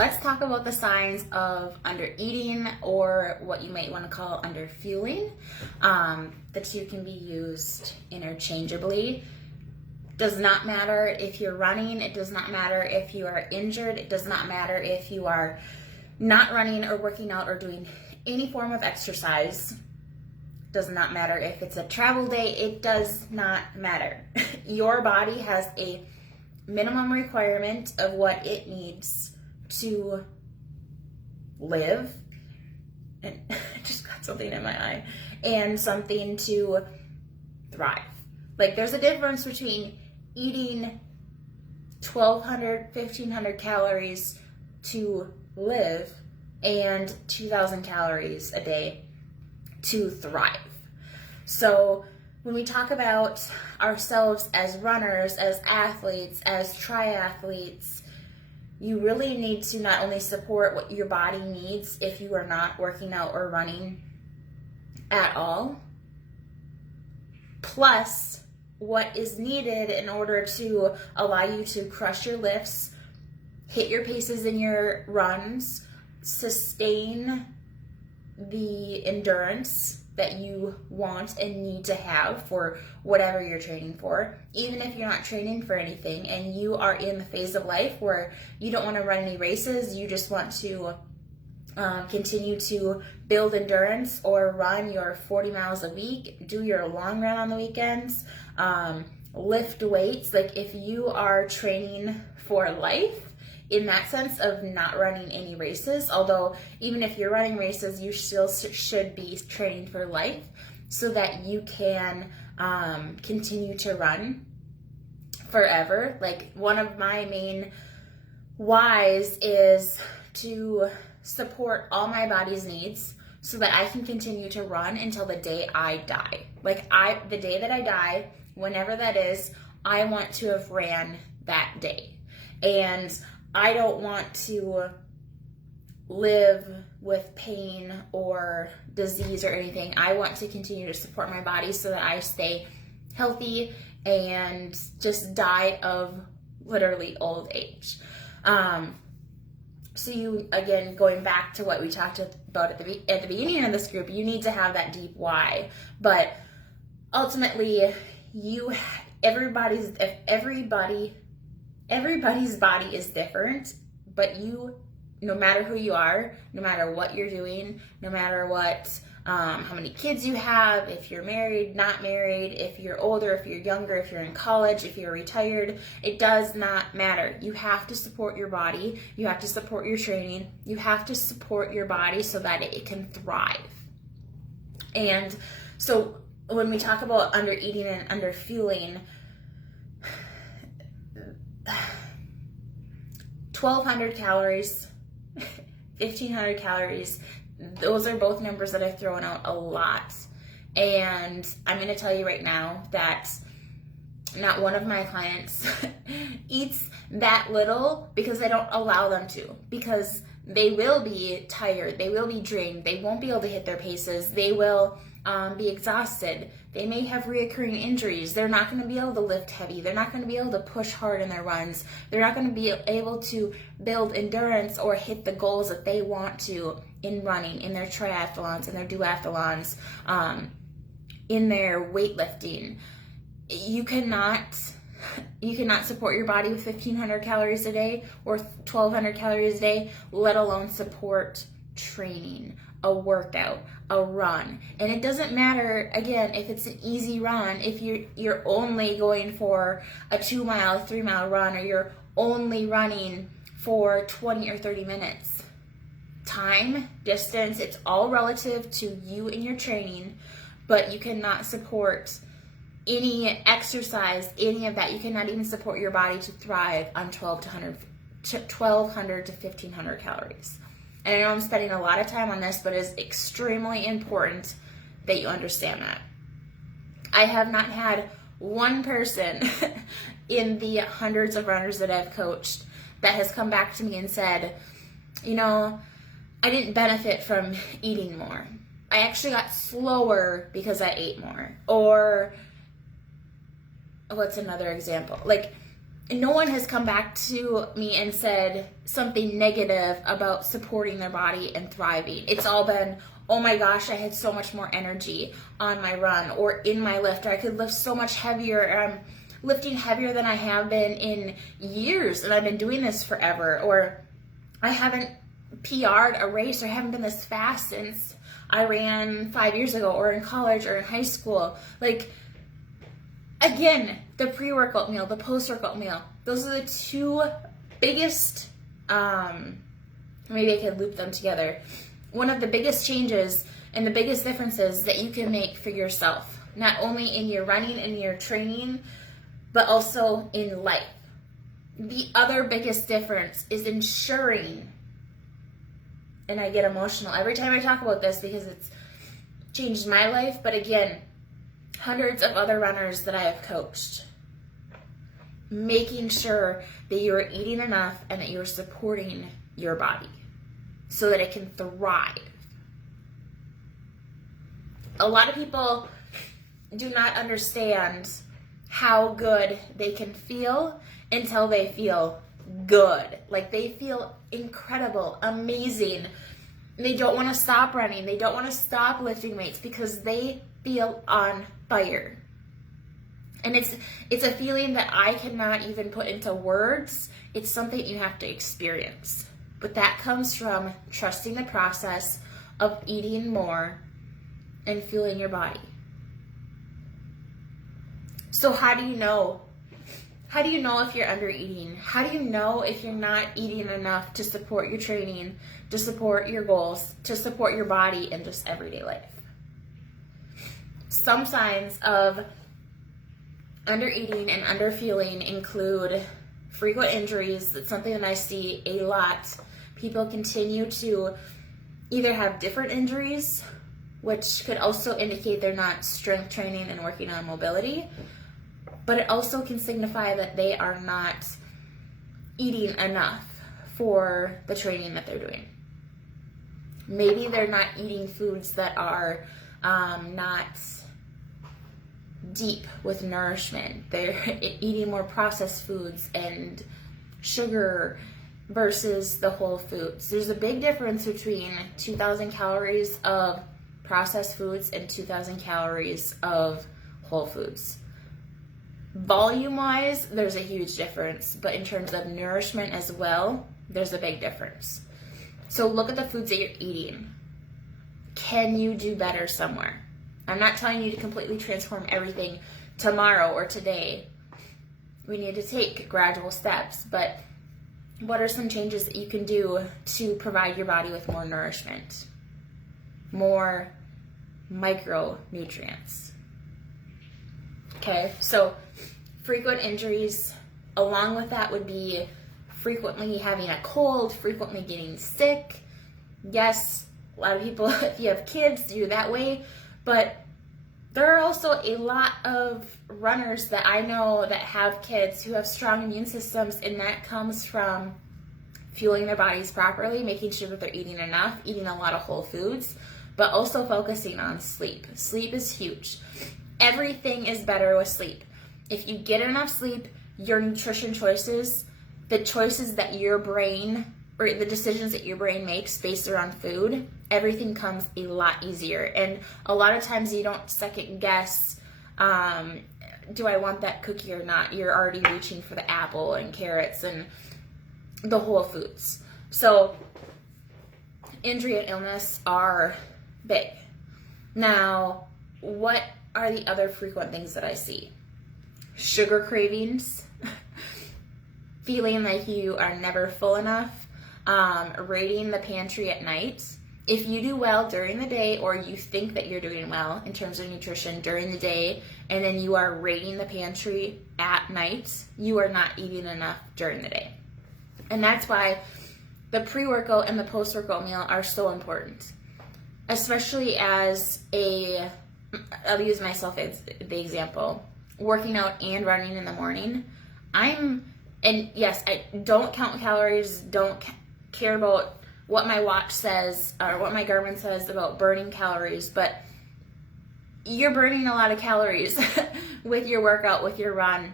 let's talk about the signs of undereating, or what you might want to call underfueling. The two can be used interchangeably. Does not matter if you're running. It does not matter if you are injured. It does not matter if you are not running or working out or doing any form of exercise. Does not matter if it's a travel day. It does not matter. Your body has a minimum requirement of what it needs to live. And I just got something in my eye. And something to thrive. Like, there's a difference between eating 1,200, 1,500 calories to live and 2,000 calories a day to thrive. So when we talk about ourselves as runners, as athletes, as triathletes, you really need to not only support what your body needs if you are not working out or running at all, plus what is needed in order to allow you to crush your lifts, hit your paces in your runs, sustain the endurance that you want and need to have for whatever you're training for. Even if you're not training for anything and you are in the phase of life where you don't want to run any races, you just want to continue to build endurance or run your 40 miles a week, do your long run on the weekends, lift weights. Like, if you are training for life in that sense of not running any races, although even if you're running races, you still should be training for life so that you can continue to run forever. Like, one of my main whys is to support all my body's needs so that I can continue to run until the day I die. Like, the day that I die, whenever that is, I want to have ran that day. And I don't want to live with pain or disease or anything. I want to continue to support my body so that I stay healthy and just die of literally old age. So you, again, going back to what we talked about at the beginning of this group, you need to have that deep why. But ultimately, everybody's body is different, but no matter who you are, no matter what you're doing, no matter how many kids you have, if you're married, not married, if you're older, if you're younger, if you're in college, if you're retired, it does not matter. You have to support your body. You have to support your training. You have to support your body so that it can thrive. And so when we talk about undereating and underfueling, 1,200 calories, 1,500 calories, those are both numbers that I've thrown out a lot. And I'm going to tell you right now that not one of my clients eats that little because I don't allow them to. Because they will be tired, they will be drained, they won't be able to hit their paces, they will be exhausted, they may have reoccurring injuries, they're not going to be able to lift heavy, they're not going to be able to push hard in their runs, they're not going to be able to build endurance or hit the goals that they want to in running, in their triathlons, in their duathlons, in their weightlifting. You cannot support your body with 1,500 calories a day or 1,200 calories a day, let alone support training, a workout, a run. And it doesn't matter, again, if it's an easy run, if you're only going for a 2-mile, 3-mile run, or you're only running for 20 or 30 minutes. Time, distance, it's all relative to you and your training, but you cannot support any exercise, any of that. You cannot even support your body to thrive on 1,200 to 1,500 calories. And I know I'm spending a lot of time on this, but it is extremely important that you understand that. I have not had one person in the hundreds of runners that I've coached that has come back to me and said, you know, I didn't benefit from eating more. I actually got slower because I ate more. Or what's another example? Like, no one has come back to me and said something negative about supporting their body and thriving. It's all been, oh my gosh, I had so much more energy on my run or in my lift, or I could lift so much heavier, or I'm lifting heavier than I have been in years, and I've been doing this forever, or I haven't PR'd a race, or I haven't been this fast since I ran 5 years ago, or in college, or in high school. Like, again, the pre-workout meal, the post-workout meal, those are the two biggest, maybe I could loop them together. One of the biggest changes and the biggest differences that you can make for yourself, not only in your running and your training, but also in life. The other biggest difference is ensuring, and I get emotional every time I talk about this because it's changed my life, but again, hundreds of other runners that I have coached, making sure that you are eating enough and that you are supporting your body so that it can thrive. A lot of people do not understand how good they can feel until they feel good. Like, they feel incredible, amazing. They don't want to stop running. They don't want to stop lifting weights because they feel on fire. And it's a feeling that I cannot even put into words. It's something you have to experience. But that comes from trusting the process of eating more and fueling your body. So how do you know? How do you know if you're under eating? How do you know if you're not eating enough to support your training, to support your goals, to support your body in just everyday life? Some signs of undereating and underfueling include frequent injuries. That's something that I see a lot. People continue to either have different injuries, which could also indicate they're not strength training and working on mobility, but it also can signify that they are not eating enough for the training that they're doing. Maybe they're not eating foods that are not deep with nourishment. They're eating more processed foods and sugar versus the whole foods. There's a big difference between 2,000 calories of processed foods and 2,000 calories of whole foods. Volume-wise, there's a huge difference, but in terms of nourishment as well, there's a big difference. So look at the foods that you're eating. Can you do better somewhere? I'm not telling you to completely transform everything tomorrow or today. We need to take gradual steps, but what are some changes that you can do to provide your body with more nourishment, more micronutrients? Okay, so frequent injuries, along with that would be frequently having a cold, frequently getting sick. Yes, a lot of people, if you have kids, do that way, but there are also a lot of runners that I know that have kids who have strong immune systems, and that comes from fueling their bodies properly, making sure that they're eating enough, eating a lot of whole foods, but also focusing on sleep. Sleep is huge. Everything is better with sleep. If you get enough sleep, your nutrition choices, the choices that your brain, or the decisions that your brain makes based around food, everything comes a lot easier. And a lot of times you don't second guess, do I want that cookie or not? You're already reaching for the apple and carrots and the whole foods. So injury and illness are big. Now, what are the other frequent things that I see? Sugar cravings, feeling like you are never full enough, raiding the pantry at night. If you do well during the day, or you think that you're doing well in terms of nutrition during the day, and then you are raiding the pantry at night, you are not eating enough during the day. And that's why the pre-workout and the post-workout meal are so important, especially as I'll use myself as the example, working out and running in the morning. And yes, I don't count calories, don't care about what my watch says or what my Garmin says about burning calories, but you're burning a lot of calories with your workout, with your run.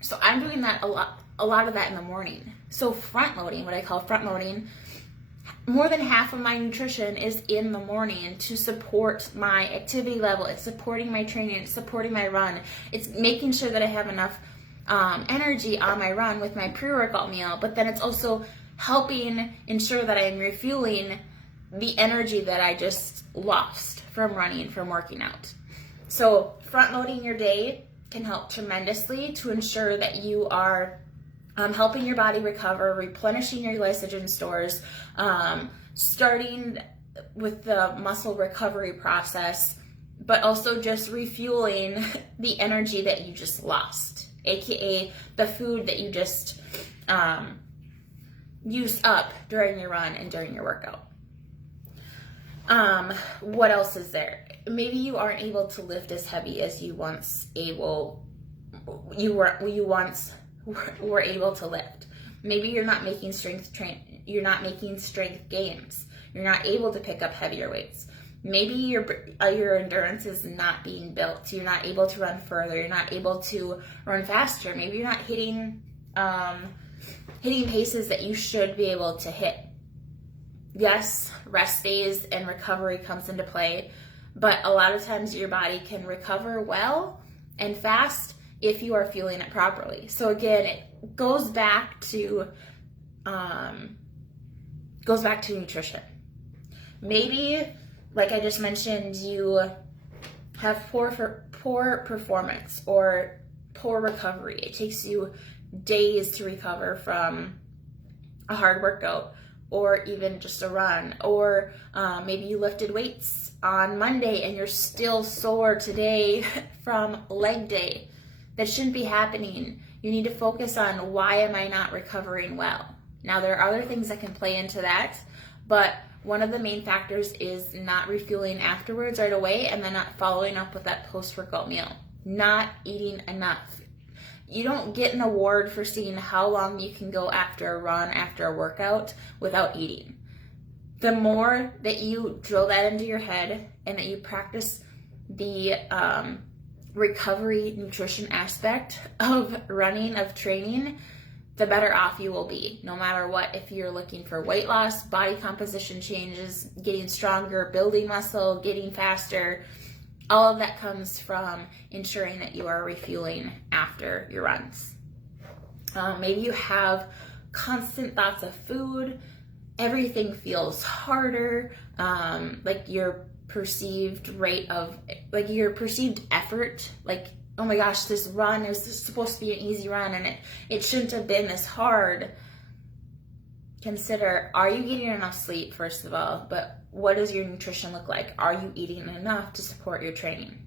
So I'm doing that a lot a lot of that in the morning. So front loading, what I call front loading, more than half of my nutrition is in the morning to support my activity level. It's supporting my training. It's supporting my run. It's making sure that I have enough energy on my run with my pre-workout meal, but then it's also helping ensure that I'm refueling the energy that I just lost from running, from working out. So front loading your day can help tremendously to ensure that you are helping your body recover, replenishing your glycogen stores, starting with the muscle recovery process, but also just refueling the energy that you just lost, aka the food that you just used up during your run and during your workout. What else is there? Maybe you aren't able to lift as heavy as you once were able to lift. Maybe you're not making strength gains. You're not able to pick up heavier weights. Maybe your endurance is not being built. You're not able to run further. You're not able to run faster. Maybe you're not hitting paces that you should be able to hit. Yes, rest days and recovery comes into play, but a lot of times your body can recover well and fast if you are fueling it properly. So again, it goes back to nutrition. Maybe, like I just mentioned, you have poor performance or poor recovery. It takes you days to recover from a hard workout or even just a run, or maybe you lifted weights on Monday and you're still sore today from leg day. That shouldn't be happening. You need to focus on, why am I not recovering well? Now, there are other things that can play into that, but one of the main factors is not refueling afterwards right away, and then not following up with that post-workout meal. Not eating enough. You don't get an award for seeing how long you can go after a run, after a workout, without eating. The more that you drill that into your head and that you practice the recovery nutrition aspect of running, of training, the better off you will be, no matter what. If you're looking for weight loss, body composition changes, getting stronger, building muscle, getting faster, all of that comes from ensuring that you are refueling after your runs. Maybe you have constant thoughts of food. Everything feels harder, like your perceived effort, like, oh my gosh, this run is supposed to be an easy run and it shouldn't have been this hard. Consider, are you getting enough sleep, first of all, but what does your nutrition look like? Are you eating enough to support your training?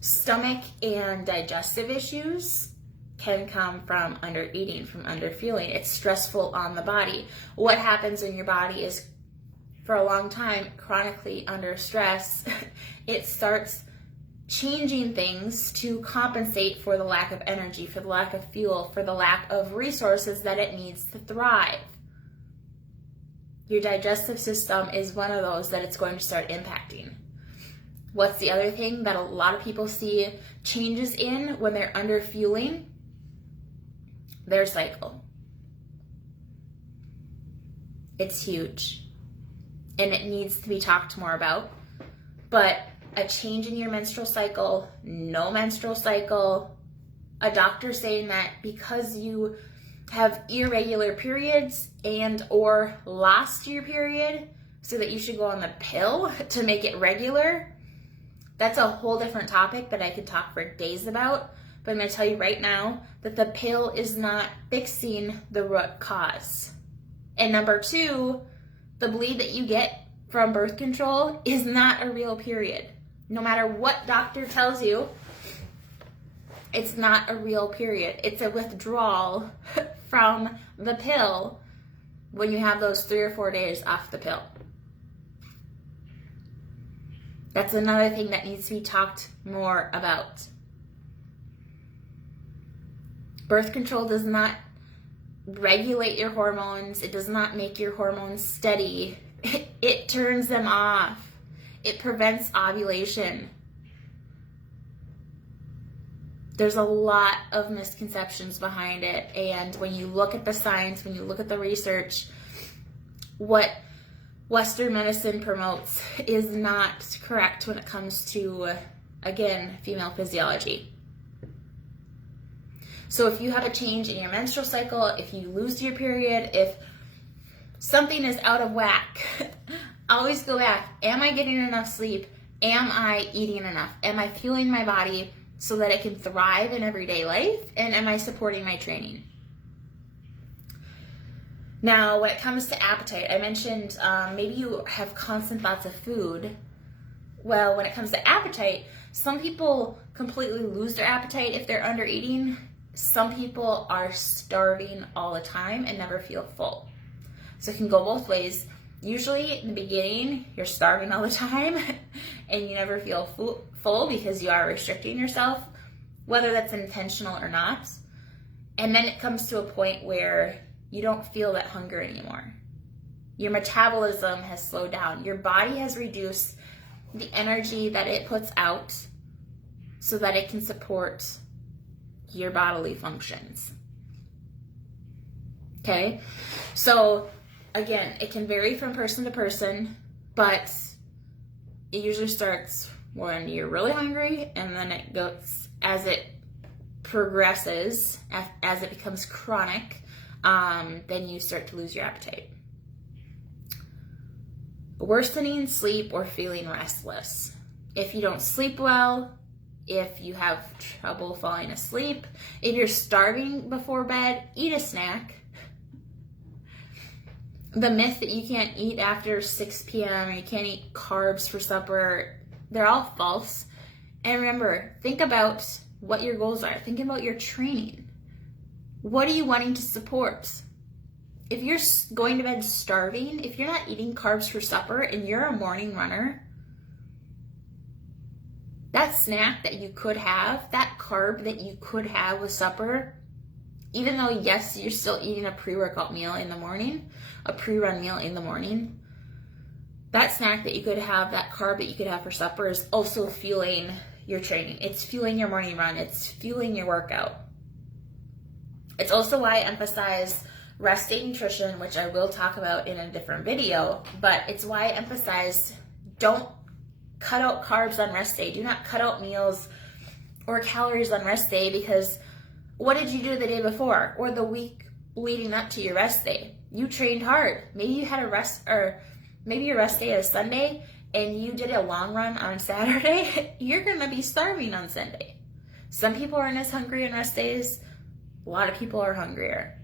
Stomach and digestive issues can come from undereating, from underfueling. It's stressful on the body. What happens when your body is, for a long time, chronically under stress? It starts changing things to compensate for the lack of energy, for the lack of fuel, for the lack of resources that it needs to thrive. Your digestive system is one of those that it's going to start impacting. What's the other thing that a lot of people see changes in when they're underfueling? Their cycle. It's huge, and it needs to be talked more about. But a change in your menstrual cycle, no menstrual cycle, a doctor saying that because you have irregular periods and or lost your period, so that you should go on the pill to make it regular, that's a whole different topic that I could talk for days about. But I'm going to tell you right now that the pill is not fixing the root cause. And number two, the bleed that you get from birth control is not a real period. No matter what doctor tells you, it's not a real period. It's a withdrawal from the pill when you have those 3 or 4 days off the pill. That's another thing that needs to be talked more about. Birth control does not regulate your hormones. It does not make your hormones steady. It turns them off. It prevents ovulation. There's a lot of misconceptions behind it. And when you look at the science, when you look at the research, what Western medicine promotes is not correct when it comes to, again, female physiology. So if you have a change in your menstrual cycle, if you lose your period, if something is out of whack, always go back. Am I getting enough sleep? Am I eating enough? Am I fueling my body so that it can thrive in everyday life? And am I supporting my training? Now, when it comes to appetite, I mentioned maybe you have constant thoughts of food. Well, when it comes to appetite, some people completely lose their appetite if they're under eating. Some people are starving all the time and never feel full. So it can go both ways. Usually in the beginning, you're starving all the time and you never feel full because you are restricting yourself, whether that's intentional or not. And then it comes to a point where you don't feel that hunger anymore. Your metabolism has slowed down. Your body has reduced the energy that it puts out so that it can support your bodily functions. Okay? So, again, it can vary from person to person, but it usually starts when you're really hungry, and then it goes, as it progresses, as it becomes chronic, then you start to lose your appetite. Worsening sleep or feeling restless. If you don't sleep well, if you have trouble falling asleep, if you're starving before bed, eat a snack. The myth that you can't eat after 6 p.m. or you can't eat carbs for supper, they're all false. And remember, think about what your goals are. Think about your training. What are you wanting to support? If you're going to bed starving, if you're not eating carbs for supper and you're a morning runner, that snack that you could have, that carb that you could have with supper, even though, yes, you're still eating a pre-workout meal in the morning, a pre-run meal in the morning, that snack that you could have, that carb that you could have for supper is also fueling your training. It's fueling your morning run. It's fueling your workout. It's also why I emphasize rest day nutrition, which I will talk about in a different video, but it's why I emphasize don't cut out carbs on rest day. Do not cut out meals or calories on rest day, because what did you do the day before or the week leading up to your rest day? You trained hard. Maybe you had a rest, or maybe your rest day is Sunday and you did a long run on Saturday. You're going to be starving on Sunday. Some people aren't as hungry on rest days. A lot of people are hungrier.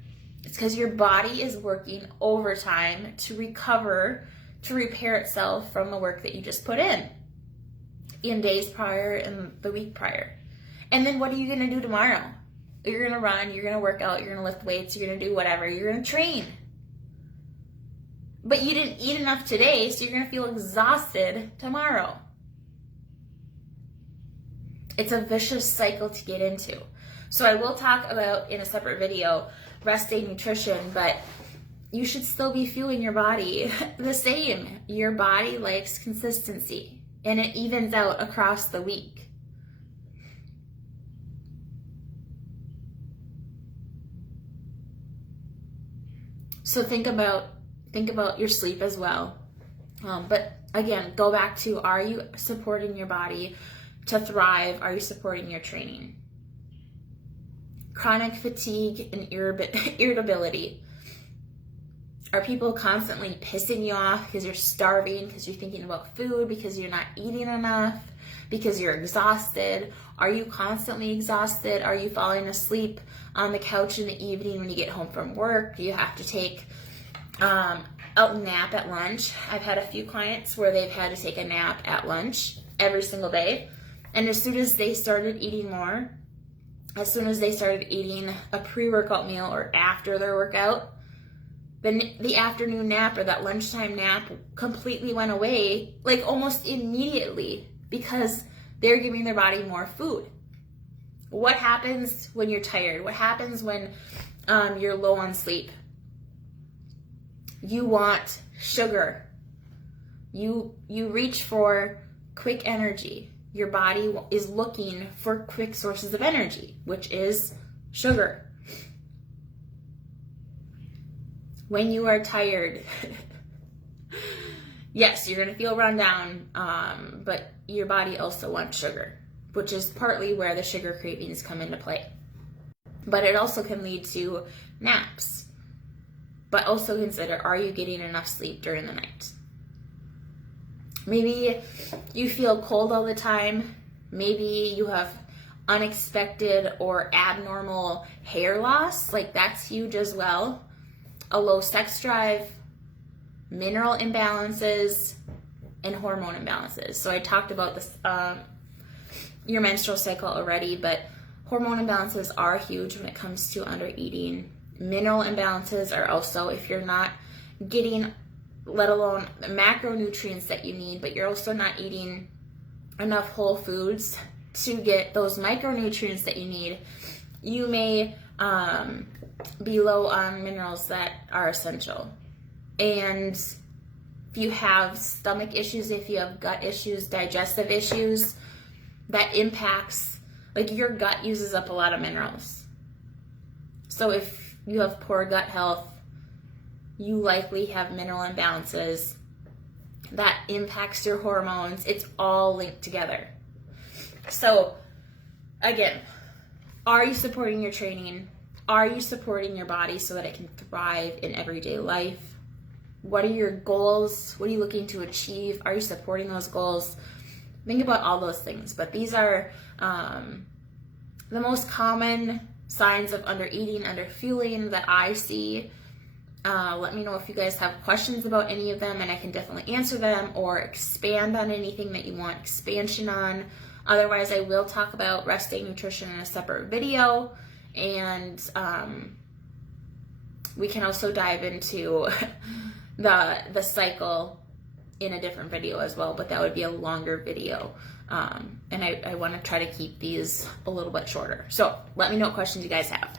It's because your body is working overtime to recover, to repair itself from the work that you just put in days prior and the week prior. And then what are you going to do tomorrow? You're going to run, you're going to work out, you're going to lift weights, you're going to do whatever, you're going to train. But you didn't eat enough today, so you're going to feel exhausted tomorrow. It's a vicious cycle to get into. So I will talk about in a separate video rest day nutrition, but you should still be fueling your body the same. Your body likes consistency, and it evens out across the week. So think about your sleep as well. But again, go back to, are you supporting your body to thrive? Are you supporting your training? Chronic fatigue and irritability. Are people constantly pissing you off because you're starving, because you're thinking about food, because you're not eating enough, because you're exhausted? Are you constantly exhausted? Are you falling asleep on the couch in the evening when you get home from work? Do you have to take a nap at lunch? I've had a few clients where they've had to take a nap at lunch every single day. And as soon as they started eating more, as soon as they started eating a pre-workout meal or after their workout, then the afternoon nap or that lunchtime nap completely went away, like almost immediately, because they're giving their body more food. What happens when you're tired? What happens when you're low on sleep? You want sugar. You reach for quick energy. your body is looking for quick sources of energy, which is sugar. When you are tired, yes, you're going to feel run down, but your body also wants sugar, which is partly where the sugar cravings come into play. But it also can lead to naps. But also consider, are you getting enough sleep during the night? Maybe you feel cold all the time. Maybe you have unexpected or abnormal hair loss. Like, that's huge as well. A low sex drive, mineral imbalances, and hormone imbalances. So I talked about this, your menstrual cycle already, but hormone imbalances are huge when it comes to undereating. Mineral imbalances are also, if you're not getting, let alone the macronutrients that you need, but you're also not eating enough whole foods to get those micronutrients that you need, you may be low on minerals that are essential. And if you have stomach issues, if you have gut issues, digestive issues, that impacts, like, your gut uses up a lot of minerals. So if you have poor gut health, you likely have mineral imbalances that impacts your hormones. It's all linked together. So again, are you supporting your training? Are you supporting your body so that it can thrive in everyday life? What are your goals? What are you looking to achieve? Are you supporting those goals? Think about all those things. But these are the most common signs of undereating, underfueling that I see. Let me know if you guys have questions about any of them, and I can definitely answer them or expand on anything that you want expansion on. Otherwise, I will talk about rest day nutrition in a separate video, and we can also dive into the cycle in a different video as well, but that would be a longer video. And I want to try to keep these a little bit shorter. So let me know what questions you guys have.